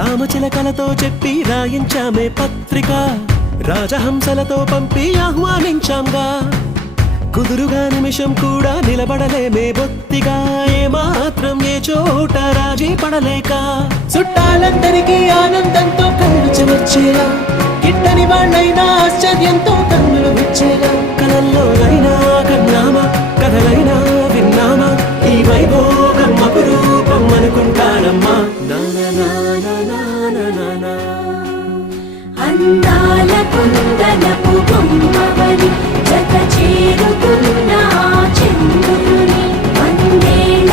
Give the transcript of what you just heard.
రామచిలకలతో చెప్పి రాయించామే పత్రిక రాజహంసలతో పంపి ఆహ్వానించాంగా కుదురుగా నిమిషం కూడా నిలబడలేమే బొత్తిగా ఏమాత్రం ఏ చోట రాజీ పడలేక చుట్టాలందరికీ ఆనందంతో కళ్ళు చెమర్చేలా గిట్టని వాళ్ళైనా ఆశ్చర్యంతో కన్నులు విచ్చేలా కలల్లో అయినా కన్నామా కథలైనా విన్నామా ఈ వైభోగం అపురూపం అనుకుంటానమ్మా అందాల కుందనపు బొమ్మవని జత చేరుకున్న చంద్రుని వందేల